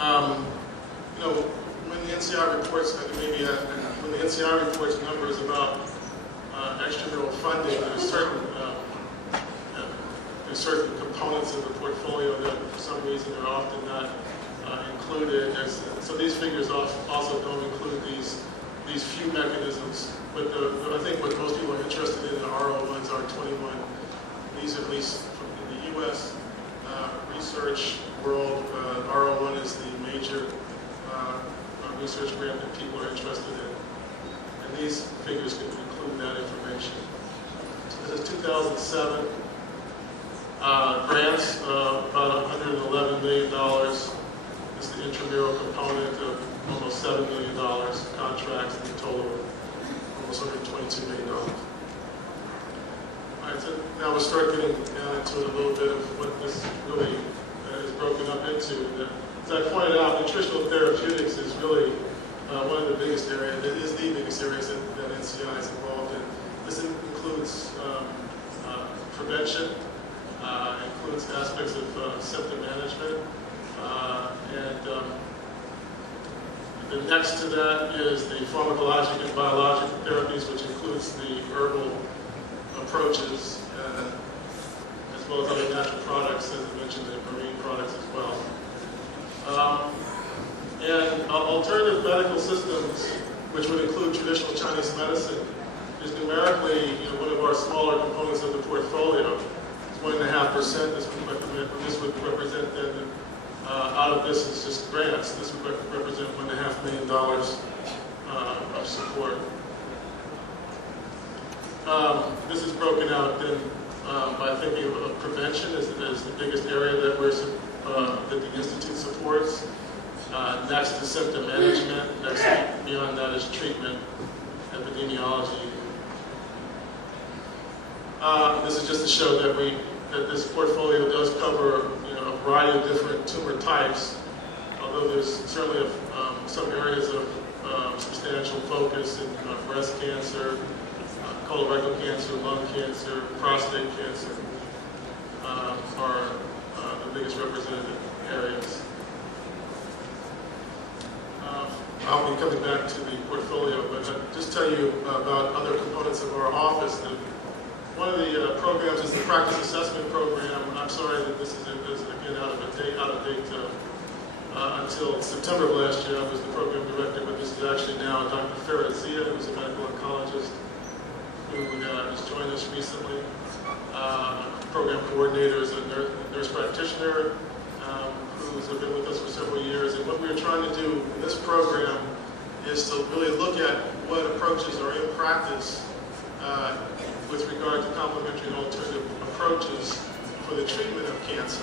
You know, when the NCI reports, when the NCI reports numbers about extramural funding, there's certain components of the portfolio that for some reason are often not included. So these figures also don't include these few mechanisms. But I think what most people are interested in RO1s are 21. These, at least in the U.S. Research world, RO1 is the major research grant that people are interested in. And these figures can include that information. So this is 2007. Grants, about $111 million. This is the intramural component of almost $7 million. Contracts in total of almost $122 million. All right, so now we'll start getting into a little bit of what this really is broken up into. As I pointed out, nutritional therapeutics is really one of the biggest areas. It is the biggest areas that NCI is involved in. This includes prevention. Includes aspects of symptom management, and the next to that is the pharmacologic and biologic therapies, which includes the herbal approaches, as well as other natural products, as I mentioned, and marine products as well. And alternative medical systems, which would include traditional Chinese medicine, is numerically one of our smaller components of the portfolio. 1.5%. This would represent then, out of this is just grants. This would represent $1.5 million of support. This is broken out then by thinking of prevention as the biggest area that that the Institute supports. Next is symptom management. Next, beyond that, is treatment, epidemiology. This is just to show that this portfolio does cover a variety of different tumor types, although there's certainly some areas of substantial focus in breast cancer, colorectal cancer, lung cancer, prostate cancer are the biggest representative areas. I'll be coming back to the portfolio, but I'll just tell you about other components of our office. One of the programs is the practice assessment program. I'm sorry that this is again out of date. Until September of last year, I was the program director, but this is actually now Dr. Farazia, who's a medical oncologist, who has joined us recently. Program coordinator is a nurse practitioner who's been with us for several years. And what we're trying to do in this program is to really look at what approaches are in practice with regard to complementary and alternative approaches for the treatment of cancer,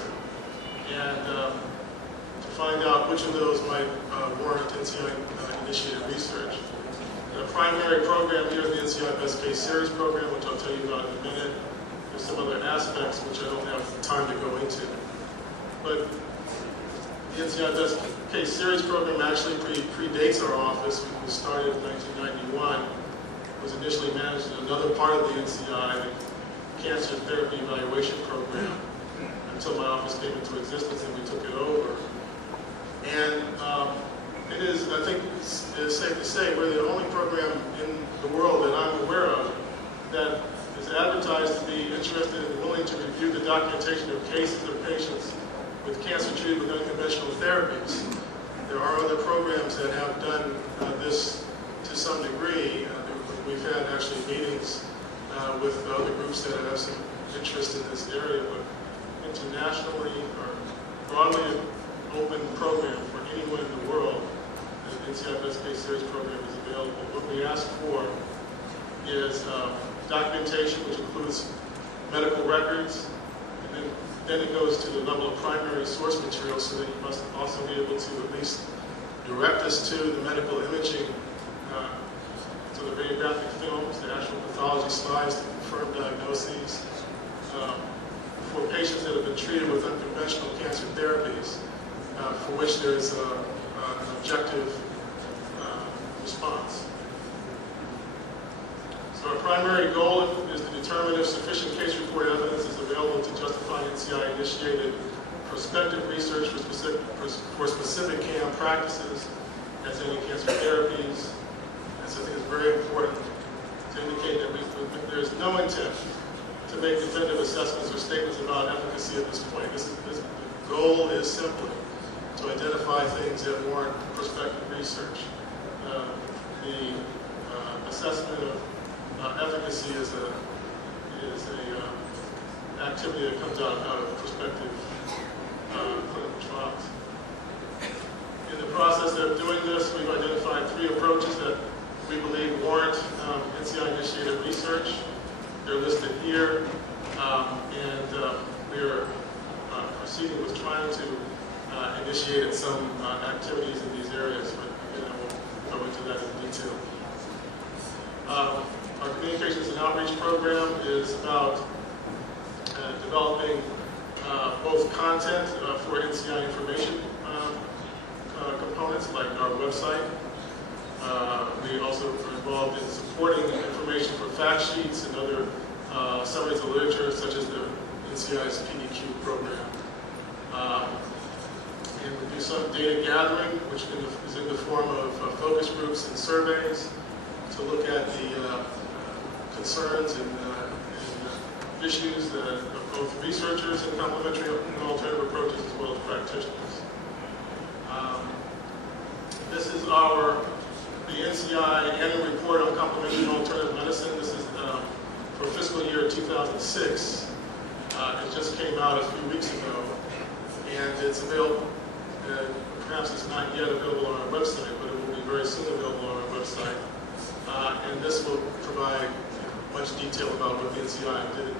and to find out which of those might warrant NCI-initiated research. The primary program here is the NCI Best Case Series program, which I'll tell you about in a minute. There's some other aspects which I don't have time to go into. But the NCI Best Case Series program actually predates our office. We started in 1991. Was initially managed in another part of the NCI, the Cancer Therapy Evaluation Program, until my office came into existence and we took it over. And it is, I think it's safe to say, we're the only program in the world that I'm aware of that is advertised to be interested and willing to review the documentation of cases of patients with cancer treated with unconventional therapies. There are other programs that have done this to some degree. We've had actually meetings with other groups that have some interest in this area, but internationally or broadly open program for anyone in the world, the NCI Best Case Series program is available. What we ask for is documentation, which includes medical records, and then it goes to the level of primary source material, so that you must also be able to at least direct us to the medical imaging, so the radiographic films, the actual pathology slides to confirm diagnoses for patients that have been treated with unconventional cancer therapies, for which there is an objective response. So our primary goal is to determine if sufficient case report evidence is available to justify NCI-initiated prospective research for for specific CAM practices as anti-cancer therapies. And so I think it's very important to indicate that there is no intent to make definitive assessments or statements about efficacy at this point. The goal is simply to identify things that warrant prospective research. The assessment of efficacy is a activity that comes out of prospective clinical trials. In the process of doing this, we've identified 3 approaches that we believe warrant NCI-initiated research. They're listed here, and we are proceeding with trying to initiate some activities in these areas, but again, I won't go into that in detail. Our communications and outreach program is about developing both content for NCI information components, like our website. We also are involved in supporting information for fact sheets and other summaries of literature, such as the NCI's PDQ program. And we do some data gathering, which is in the form of focus groups and surveys to look at the concerns and issues of both researchers and complementary and alternative approaches, as well as practitioners. This is the NCI annual report on complementary and alternative medicine. This is for fiscal year 2006. It just came out a few weeks ago, and it's available. Perhaps it's not yet available on our website, but it will be very soon available on our website. And this will provide much detail about what the NCI did in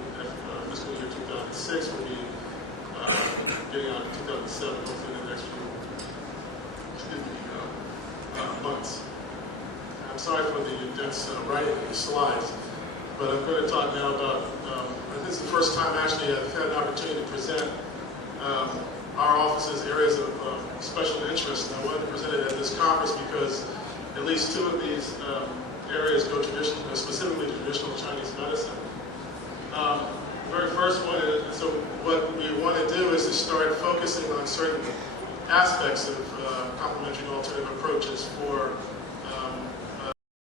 fiscal year 2006. We'll be getting out in 2007, hopefully in the next few months. I'm sorry for the dense writing in the slides, but I'm going to talk now about, I think it's the first time actually I've had an opportunity to present our office's areas of special interest, and I wanted to present it at this conference because at least 2 of these areas go specifically to traditional Chinese medicine. The very first one is, so what we want to do is to start focusing on certain aspects of complementary and alternative approaches for